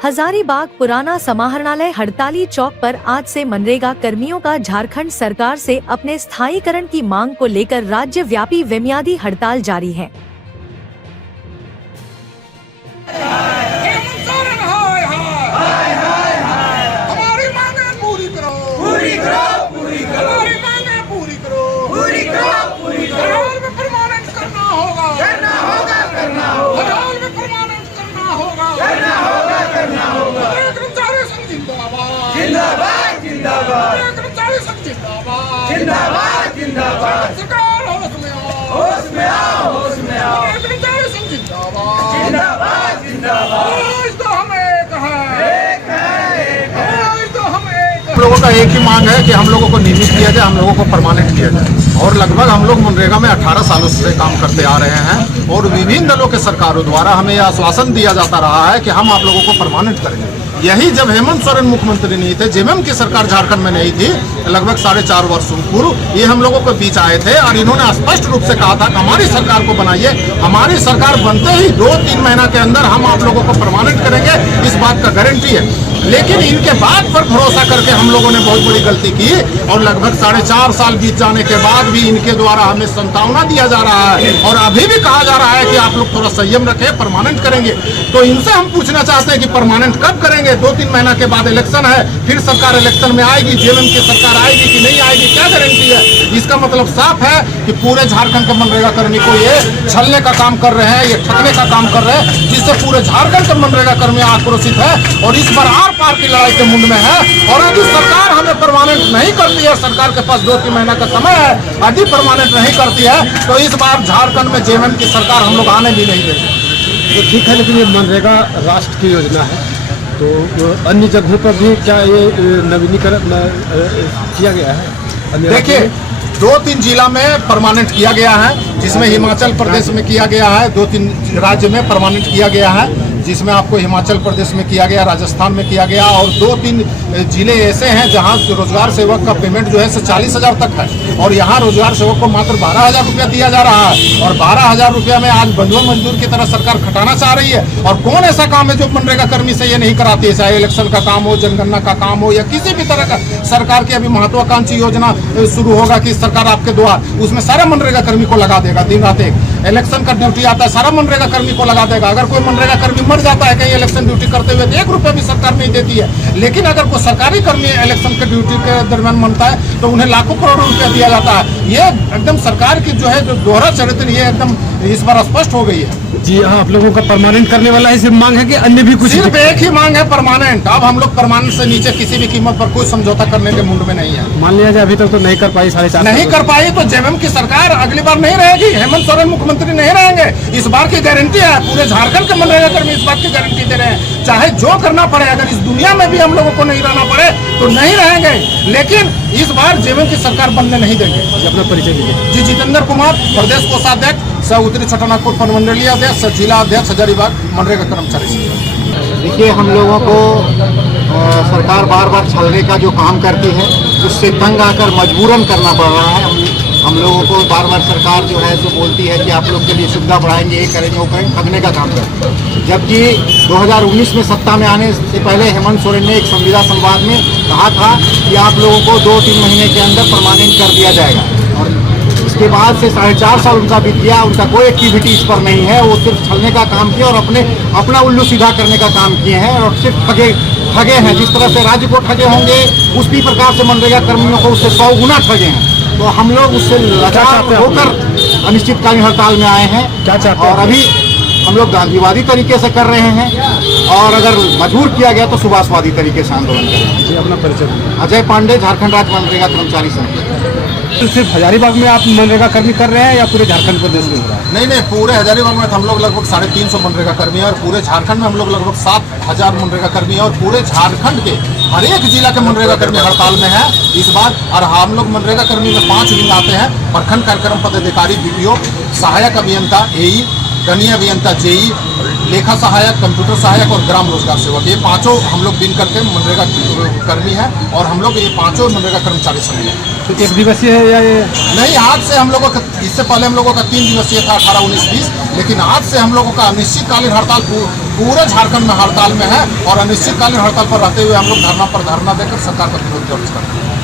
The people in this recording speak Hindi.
हजारीबाग पुराना समाहरणालय हड़ताली चौक पर आज से मनरेगा कर्मियों का झारखंड सरकार से अपने स्थायीकरण की मांग को लेकर राज्यव्यापी बेमियादी हड़ताल जारी है। जिंदाबाद जिंदाबाद जिंदाबाद जिंदाबाद सरकार होश में आओ होश में आओ जिंदाबाद जिंदाबाद हम लोगों का एक ही मांग है कि हम लोगों को नियमित किया जाए, हम लोगों को परमानेंट किया जाए। और लगभग हम लोग मनरेगा में 18 सालों से काम करते आ रहे हैं और विभिन्न दलों के सरकारों द्वारा हमें यह आश्वासन दिया जाता रहा है कि हम आप लोगों को परमानेंट करेंगे। यही जब हेमंत सोरेन मुख्यमंत्री नहीं थे, जेएमएम की सरकार झारखंड में नहीं थी, लगभग 4.5 वर्ष पूर्व ये हम लोगों के बीच आए थे और इन्होंने स्पष्ट रूप से कहा था कि हमारी सरकार को बनाइए। हमारी सरकार बनते ही 2-3 महीना के अंदर हम आप लोगों को परमानेंट करेंगे, इस बात का गारंटी है। लेकिन इनके बात पर भरोसा करके हम लोगों ने बहुत बड़ी गलती की और लगभग 4.5 साल बीत जाने के बाद भी इनके द्वारा हमें संतावना दिया जा रहा है और अभी भी कहा जा रहा है कि आप लोग थोड़ा संयम रखें, परमानेंट करेंगे। तो इनसे हम पूछना चाहते हैं कि परमानेंट कब करेंगे? 2-3 महीना के बाद इलेक्शन है, फिर सरकार इलेक्शन में आएगी, जेएमएम की सरकार आएगी कि नहीं आएगी, क्या गारंटी है? इसका मतलब साफ है कि पूरे झारखंड के मनरेगा कर्मी को ये छलने का काम कर रहे हैं, ये ठगने का काम कर रहे हैं, जिससे पूरे झारखंड के मनरेगा कर्मी आक्रोशित है और इस बार पार की लड़ाई के मुंड में है। और यदि सरकार हमें परमानेंट नहीं करती है, सरकार के पास 2-3 महीना का समय है, यदि परमानेंट नहीं करती है तो इस बार झारखंड में जेएमएम की सरकार हम लोग आने भी नहीं देंगे। तो ठीक है, लेकिन ये मनरेगा राष्ट्र की योजना है, तो अन्य जगहों पर भी क्या ये नवीनीकरण किया गया है? देखिए, 2-3 जिला में परमानेंट किया गया है, जिसमें हिमाचल प्रदेश में किया गया है, 2-3 राज्य में परमानेंट किया गया है, जिसमें आपको हिमाचल प्रदेश में किया गया, राजस्थान में किया गया और 2-3 जिले ऐसे हैं जहां रोजगार सेवक का पेमेंट जो है 40,000 तक है और यहां रोजगार सेवक को मात्र 12,000 रुपया दिया जा रहा है। और 12,000 रुपया में आज बंधुआ मजदूर की तरह सरकार खटाना चाह रही है। और कौन ऐसा काम है जो मनरेगा कर्मी से ये नहीं कराती है? चाहे इलेक्शन का काम हो, जनगणना का काम हो या किसी भी तरह का सरकार की अभी महत्वाकांक्षी योजना शुरू होगा कि सरकार आपके द्वार, उसमें सारे मनरेगा कर्मी को लगा देगा। दिन रात एक इलेक्शन का ड्यूटी आता है, सारा मनरेगा कर्मी को लगा देगा। अगर कोई मनरेगा कर्मी मर जाता है कहीं इलेक्शन ड्यूटी करते हुए तो 1 रुपया भी सरकार नहीं देती है। लेकिन अगर कोई सरकारी कर्मी इलेक्शन के ड्यूटी के दरमियान मनता है तो उन्हें लाखों करोड़ों रुपया दिया जाता है। ये एकदम सरकार की जो है जो दोहरा चरित्र ये एकदम इस बार स्पष्ट हो गई है। जी हाँ, आप लोगों का परमानेंट करने वाला है सिर्फ मांग है कि अन्य भी कुछ? सिर्फ एक ही मांग है, परमानेंट। अब हम लोग परमानेंट से नीचे किसी भी कीमत पर कोई समझौता करने के मुंड में नहीं है। मान लिया जाए अभी तक तो नहीं कर पाई, 4.5 नहीं कर पाई तो जेएमएम की सरकार अगली बार नहीं रहेगी, हेमंत सोरेन मुख्यमंत्री नहीं रहेंगे, इस बार की गारंटी है। पूरे झारखंड के मनरेगा कर्मी इस बात की गारंटी दे रहे हैं, चाहे जो करना पड़े, अगर इस दुनिया में भी हम लोगों को नहीं रहना पड़े तो नहीं रहेंगे, लेकिन इस बार जेएमएम की सरकार बनने नहीं देंगे। अपना परिचय दीजिए। जी, जितेंद्र कुमार, प्रदेश कोषाध्यक्ष, सह उत्तरी छोटानागपुर प्रमंडलीय अध्यक्ष, जिला अध्यक्ष हजारीबाग मनरेगा कर्मचारी। देखिए, हम लोगों को सरकार बार बार छलने का जो काम करती है उससे तंग आकर मजबूरन करना पड़ रहा है। हम लोगों को बार बार सरकार जो है जो बोलती है कि आप लोग के लिए सुविधा बढ़ाएंगे, ये करेंगे, वो करेंगे, ठगने का काम करते हैं। जबकि 2019 में सत्ता में आने से पहले हेमंत सोरेन ने एक संविदा संवाद में कहा था कि आप लोगों को 2-3 महीने के अंदर परमानेंट कर दिया जाएगा। और इसके बाद से 4.5 साल उनका बीत गया, उनका कोई एक्टिविटी इस पर नहीं है। वो सिर्फ छलने का काम किया और अपना उल्लू सीधा करने का काम किए हैं और सिर्फ ठगे हैं। जिस तरह से राज्य को ठगे होंगे उसी प्रकार से मनरेगा कर्मियों को उससे 100 गुना ठगे हैं। तो हम लोग उससे लाचार होकर अनिश्चितकालीन हड़ताल में आए हैं। क्या चाहते हैं? और अभी हम लोग गांधीवादी तरीके से कर रहे हैं और अगर मजबूर किया गया तो सुभाषवादी तरीके से आंदोलन करेंगे। जी, अपना परिचय। अजय पांडे, झारखंड राज्य मनरेगा कर्मचारी संघ। सिर्फ हजारीबाग में आप मनरेगा कर्मी कर रहे हैं या पूरे झारखंड प्रदेश में? नहीं, पूरे हजारीबाग में हम लोग लगभग 350 मनरेगा कर्मी हैं और पूरे झारखंड में हम लोग लगभग 7,000 मनरेगा कर्मी हैं और पूरे झारखंड के हर एक जिला के मनरेगा कर्मी हड़ताल में है इस बार। और हम लोग मनरेगा कर्मी में 5 विंग आते हैं: प्रखंड कार्यक्रम पदाधिकारी बीपीओ, सहायक अभियंता एई, गणीय अभियंता जेई, लेखा सहायक, कंप्यूटर सहायक और ग्राम रोजगार सेवक। ये 5 हम लोग विंग करके मनरेगा कर्मी हैं और हम लोग ये 5 मनरेगा कर्मचारी संघ हैं। तो 1 दिवसीय है या ये? नहीं, आज से हम लोगों का, इससे पहले हम लोगों का 3 दिवसीय था 18, 19, 20, लेकिन आज से हम लोगों का अनिश्चितकालीन हड़ताल पूरे झारखंड में हड़ताल में है और अनिश्चितकालीन हड़ताल पर रहते हुए हम लोग धरना देकर सरकार का विरोध दर्ज करते हैं।